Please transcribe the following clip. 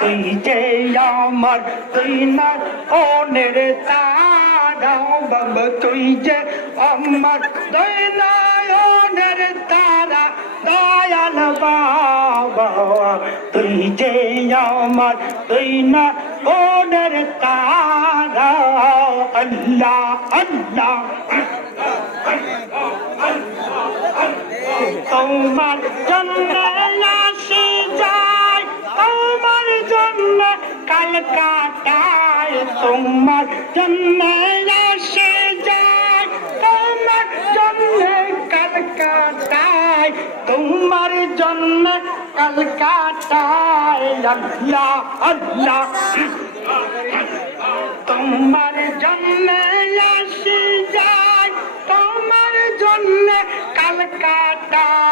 তুই যে আমার তুই না ওনের তারা বাবা তুই যে আমার তুই না ওনের তারা দয়াল বাবা তুই যে আমার তুই না ওনের তারা আল্লাহ আল্লাহ তোমার জন্য আসি যায় তোমার জন্য কলকাতায় তোমার জন্য আসি যায় তোমার জন্য কলকাতায় তোমার জন্য কলকাতায় আল্লাহ আল্লাহ তোমার জন্য